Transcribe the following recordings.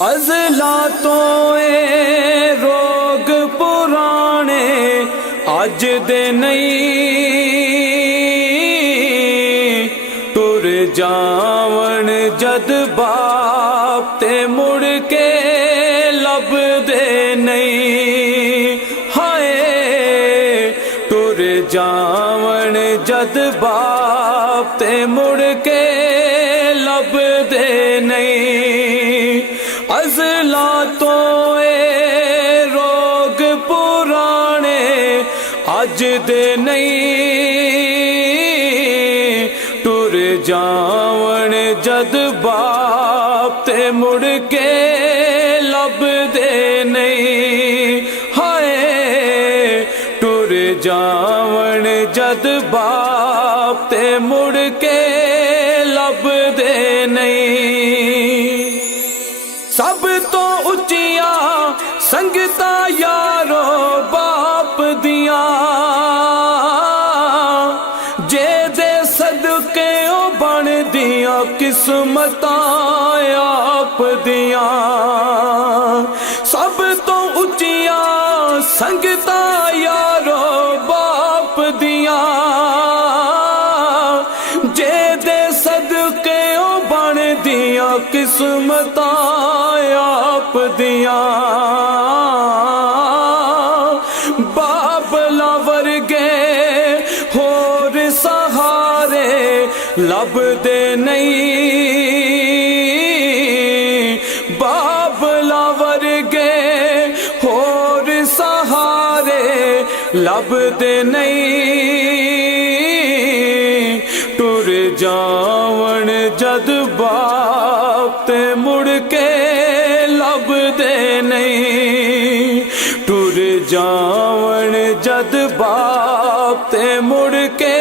अज़ला तो ए रोग पुराने अज दे नहीं, टुर जावन जद बाप ते मुड़ के लब दे नहीं। हाय टुर जावन जद बाप ते मुड़ के लब दे नहीं। अज़ला तो ए रोग पुराने अज दे नहीं, टुर जावन जद बाप ते मुड़ के लब दे नहीं। हाय टुर जावन जद बाप ते मुड़ के लब दे नहीं। सब तो उचिया संगता यारो बाप दिया, जे दे सदके ओ बन दिया किस्मतां आप दिया। सब तो उचिया संगता यारो बाप दिया, जे दे सदके ओ बन दिया किस्मतां आप दिया। बाबला वर्गे होर सहारे लब दे नहीं, बाबला वर्गे होर सहारे लब दे नहीं। टुर जावन जद बाप ते मुड़ के लब दे नहीं। टुर जावन जद बाप ते मुड़ के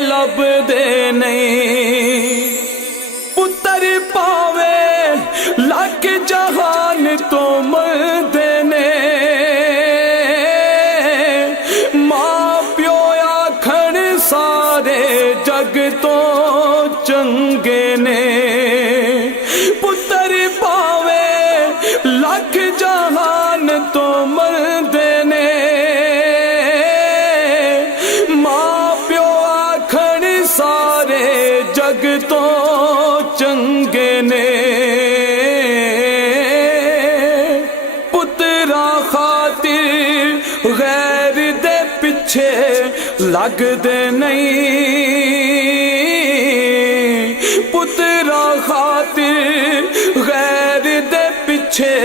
लब दे नहीं। पुत्र पावे लख जहान तो मरदे ने, मां प्यो आखण सारे जग तो चंगे ने। पुत्र पावे लख जहान तो मरदे ने, मां प्यो आखण सारे जग तो चंगे ने। पुत्रा खातिर गैर दे पिछे लगदे नहीं, पुत्रा खातिर गैर दे पिछे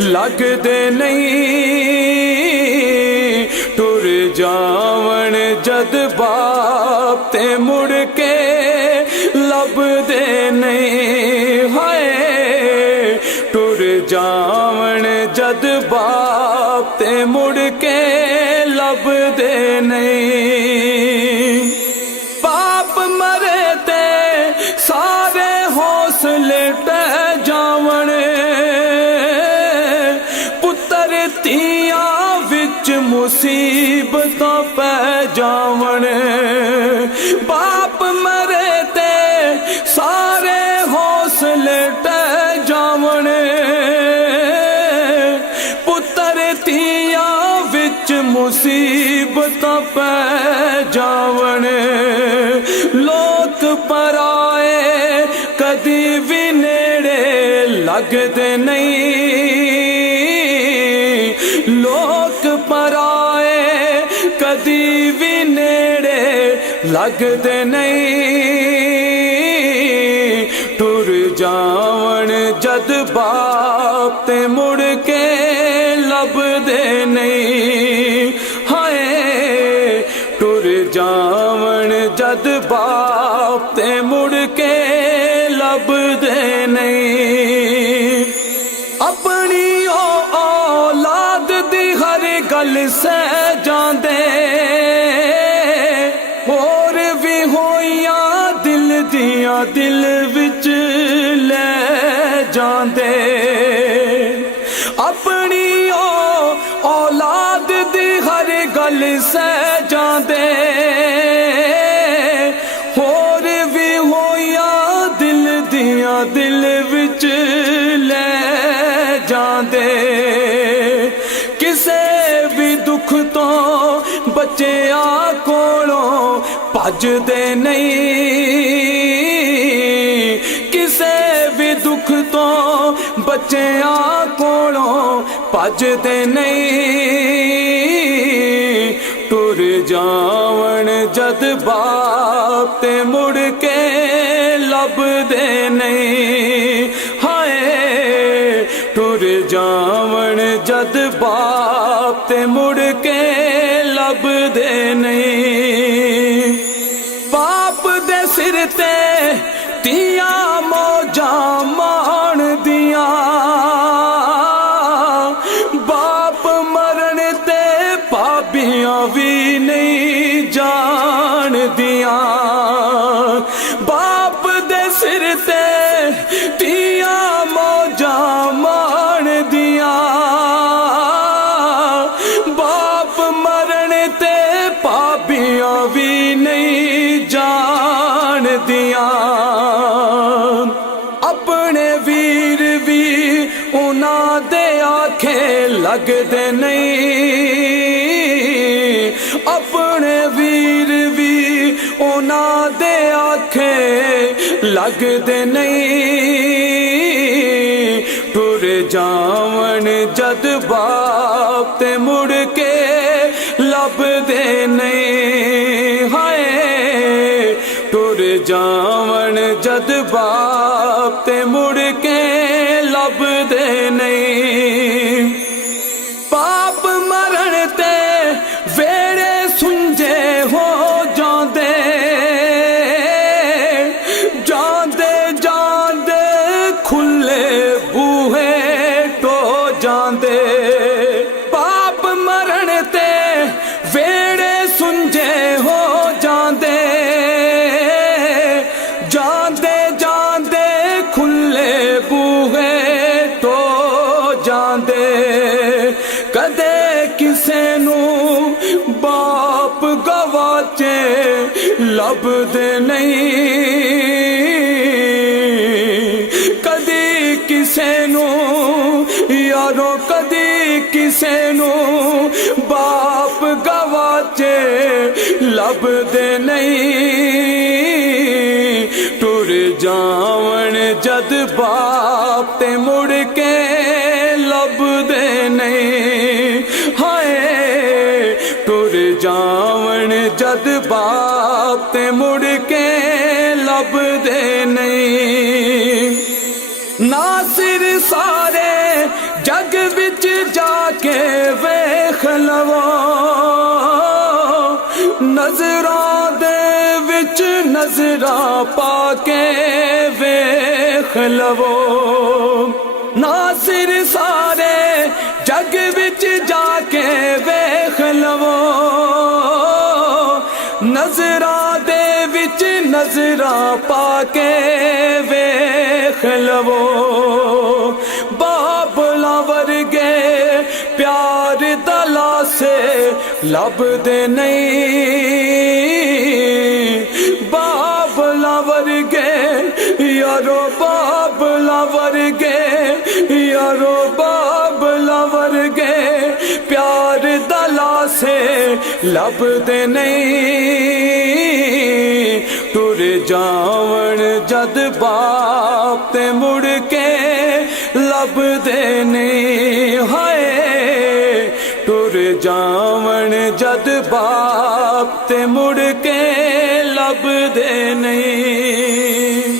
लगदे नहीं। टुर जावन जद बाप ते मुड़ के लब दे नहीं। हाय टुर जावन जद बाप ते मुड़ के लब दे नहीं। बाप मरे ते सारे हौसले टह जावन, पुत्र तिया विच मुसीबतां पै जावन। बाप मरे ते सारे हौसले टह जावन, पुत्र तिया विच मुसीबतां पै जावन। लोक पराए कदी भी नेड़े लगदे नहीं, लोक पराए कदी भी नेड़े लगदे नहीं। टुर जावन जद बाप ते मुड़ के लब दे नहीं। हाय टुर जावन जद बाप ते मुड़ के लब दे नहीं। अपनी औलाद दी हर गल सह जांदे, होर भी होइयां दिल दियां दिल विच ले जांदे। अपनी औलाद दी हर गल सह जांदे, होर भी होइयां दिल दियां दिल विच ले ਭੱਜਦੇ ਨਹੀਂ ਕਿਸੇ ਵੀ ਦੁੱਖ ਤੋਂ ਬੱਚਿਆਂ ਕੋਲੋਂ ਭੱਜਦੇ ਨਹੀਂ ਟੁਰ ਜਾਵਣ ਜਦ ਬਾਪ ਤੇ ਮੁੜ ਕੇ ਲੱਭਦੇ ਨਹੀਂ ਹਾਏ ਟੁਰ ਜਾਵਣ ਜਦ ਬਾਪ ਤੇ ਮੁੜ ਕੇ ਲੱਭਦੇ ਨਹੀਂ ਬਾਪ ਦੇ ਸਿਰ ਤੇ ਧੀਆਂ ਮੌਜਾਂ ਮਾਣਦੀਆਂ ਬਾਪ ਮਰਨ ਤੇ ਭਾਬੀਆਂ ਵੀ ਨਹੀਂ ਜਾਣਦੀਆਂ ਬਾਪ ਦੇ ਸਿਰ ਤੇ ਧੀਆਂ ਮੌਜਾਂ ਮਾਣਦੀਆਂ ਬਾਪ ਮਰਨ ਤੇ ਭਾਬੀਆਂ ਵੀ ਨਹੀਂ ਜਾਣਦੀਆਂ ਆਪਣੇ ਵੀਰ ਵੀ ਉਹਨਾਂ ਦੇ ਆਖੇ ਲੱਗਦੇ ਨਹੀਂ ਆਪਣੇ ਵੀਰ ਵੀ ਉਹਨਾਂ ਦੇ ਆਖੇ ਲੱਗਦੇ ਨਹੀਂ ਟੁਰ ਜਾਵਣ ਜਦ ਬਾਪ ਤੇ ਮੁੜ ਕੇ ਲੱਭਦੇ ਨਹੀਂ ਹਾਏ ਟੁਰ ਜਾਵਣ ਜਦ ਬਾਪ ਤੇ ਮੁੜ ਕੇ ਲੱਭਦੇ ਨਹੀਂ ਬਾਪ ਮਰਨ ਤੇ ਵੇੜੇ ਸੁੰਝੇ ਹੋ ਜਾਂਦੇ ਜਾਂਦੇ ਜਾਂਦੇ ਖੁੱਲੇ ਬੂਹੇ ਟੋ ਜਾਂਦੇ ਬਾਪ ਮਰਨ ਤੇ ਵੇੜੇ ਸੁੰਝੇ ਹੋ ਜਾਂਦੇ ਜਾਂਦੇ ਜਾਂਦੇ ਖੁੱਲੇ ਬੂਹੇ ਟੋ ਜਾਂਦੇ ਕਦੇ ਕਿਸੇ ਨੂੰ ਬਾਪ ਗਵਾਚੇ ਲੱਭਦੇ ਨਹੀਂ ਕਦੀ ਕਿਸੇ ਨੂੰ ਯਾਰੋ ਕਦੀ ਕਿਸੇ ਨੂੰ ਬਾਪ ਗਵਾਚੇ ਲੱਭਦੇ ਨਹੀਂ ਟੁਰ ਜਾਵਣ ਜਦ ਬਾਪ ਤੇ ਮੁੜ ਕੇ ਲੱਭਦੇ ਨਹੀਂ ਹਾਏ ਟੁਰ ਜਾਵਣ ਜਦ ਬਾਪ ਤੇ ਮੁੜ ਕੇ ਲੱਭਦੇ ਨਹੀਂ ਨਾਸਿਰ ਸਾਰੇ ਜਗ ਵਿੱਚ ਜਾ ਕੇ ਵੇਖ ਲਵੋ ਨਜ਼ਰਾਂ ਦੇ ਵਿੱਚ ਨਜ਼ਰਾਂ ਪਾ ਕੇ ਵੇਖ ਲਵੋ ਨਾਸਿਰ ਸਾਰੇ ਜਗ ਵਿੱਚ ਜਾ ਕੇ ਵੇਖ ਲਵੋ ਨਜ਼ਰਾਂ ਦੇ ਵਿੱਚ ਨਜ਼ਰਾਂ ਪਾ ਕੇ ਵੇਖ ਲਵੋ ਬਾਬਲਾ ਵਰਗੇ ਪਿਆਰ ਦਾ ਲਾਸੇ ਲੱਭਦੇ ਨਹੀਂ ਬਾਬਲਾ ਵਰਗੇ ਯਾਰੋ ਬਾਬਲਾ ਵਰਗੇ ਯਾਰੋ ਬਾਬਲਾ ਵਰਗੇ ਪਿਆਰ ਦਾ ਲਾਸੇ ਲੱਭਦੇ ਨਹੀਂ ਟੁਰ ਜਾਵਣ ਜਦ ਬਾਪ ਤੇ ਮੁੜ ਕੇ ਲੱਭਦੇ ਨਹੀਂ ਹਾਏ ਟੁਰ ਜਾਵਣ ਜਦ ਬਾਪ ਤੇ ਮੁੜ ਕੇ ਲੱਭਦੇ ਨਹੀਂ